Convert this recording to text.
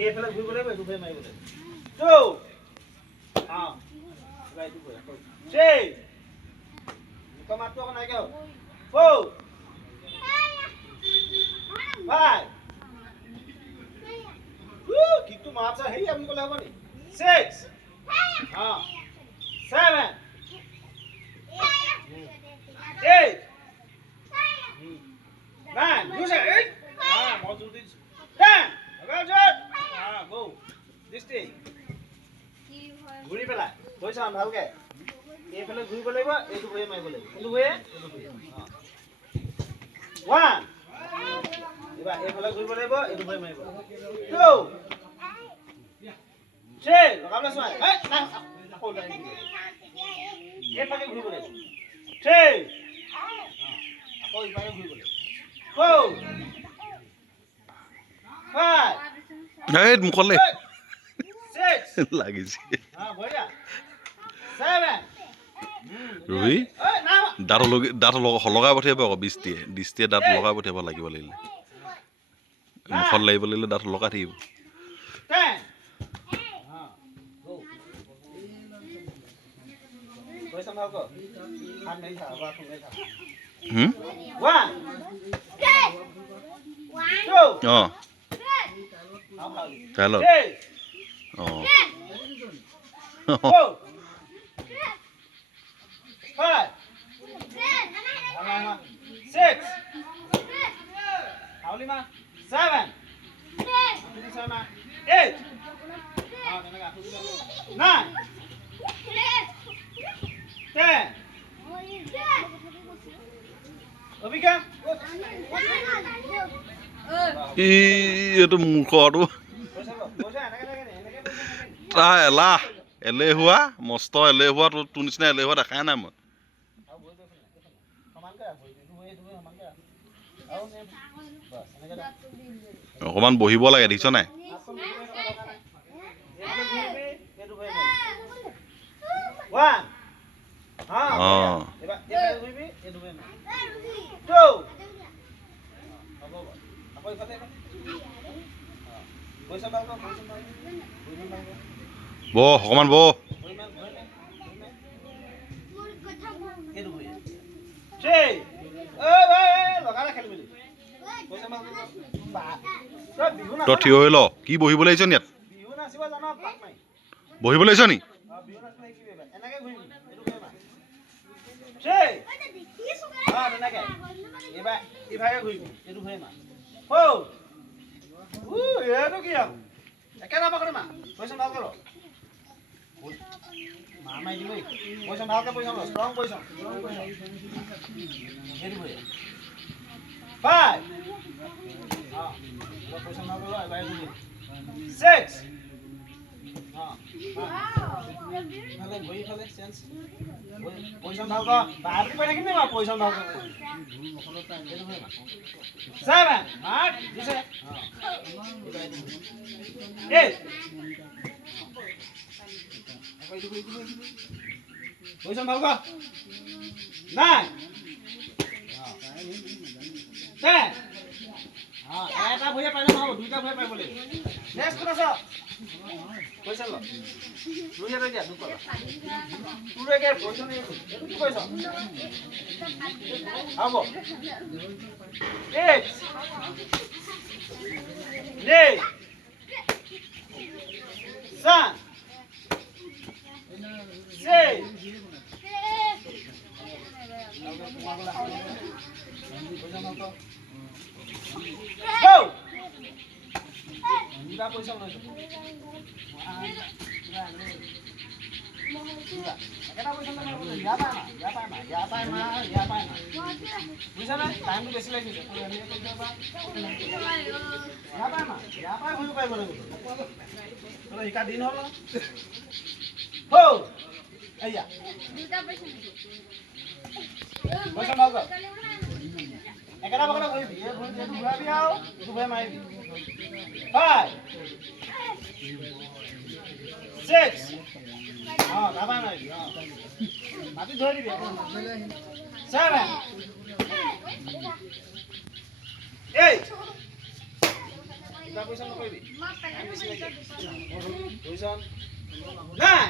এইফালে ঘূৰিব লাগিব এইটো ভৰি মাৰিব লাগিব 2 এবাৰ এইটো কৰি 3 মুখৰ মাতটো অকণ নাইকিয়া হ'ল 4 5 কিকটো মাছ হেৰি আপুনি ক'লে হ'ব নি 6 7 8 9 use it more to this 10 about it go this thing ঘূৰি পেলাই থৈ চাম ভালকে এইফালে ঘূৰিব লাগিব এইটো ভৰি মাৰিব লাগিব কোনটো ভৰি এইটো ভৰি 1 এবাৰ এইফালে ঘূৰিব লাগিব এইটো ভৰি মাৰিব 2 3 লগাবলৈ চোৱা এই নাই আকৌ লাইন এইফালে ঘূৰিব লাগিব 3 আকৌ ইফালে ঘূৰিব লাগিব 4 5 এই মুখলে 6 লাগিছে বঢ়িয়া 7 ৰুই দাঁত লগাই পঠিয়াব আকৌ বৃষ্টিয়ে দাঁত লগাই পঠিয়াব লাগিব লাগিলে মুখত লাগিব লাগিলে দাঁত লগাই থাকিব 10 Với xong đâu cơ? Ăn mấy thả qua không mấy thả. 1 2 Hello. 3 Oh. 4 5 6 Hào đi mà 7 8 9 10 Öbürken এইটো মুখটো তাই এলেহুৱা মস্ত এলেহুৱা তোৰ নিচিনা এলেহুৱা দেখাই নাই মই অকমান বহিব লাগে দেখিছ নাই বহ অকমান বহ তই থিয় হৈ ল কি বহিব লাগিছ নি ইয়াত বহিব লাগিছ নি ইভাগে ঘূৰিবি এইটো ভৰি মাৰ এইটো কি আৰু একেটা পাকতে মাৰ পইচা ভাল কৰ মাৰ মাৰি দিবি পইচা ভালকে পইচা ল ষ্ট্ৰং পইচা এইটো ভৰি 5 পইচা ভাল কৰ এবাৰ ঘূৰিবি 6 ভালে ভৰি ফালে চেঞ্চ পইচা ভাল কৰ বাপৰি কৈ থাকিম নি মই পইচা ভাল কৰ 7 8 দিছে 8 পইচা ভাল কৰ 9 10 এটা ভৰিয়ে পাৰিলে নহ'ব দুইটা ভৰিয়ে পাৰিব লাগিব নেক্সট কোন আছে পইচা ল দুইয়া লৈ দিয়া দুপলা তোৰ একে পইচা নেই এইটো কি পইচা হ'ব 8 9 10 Go! Kita pulsa mana? Kita pulsa mana? Ya apa? Bisa na? Time tu besi lagi. Ya apa? Boleh kau boleh. Kalau ikat din hola. Ho! Ayah. Pulsa mana? Ekada bakal kau biar boleh tu berapa biar? Tu berapa mai? 5 6 dapat lagi. Mati dua ni biar. 7 8 দুটা পইচা নকৰিবি বেছি লাগে পইচা নাই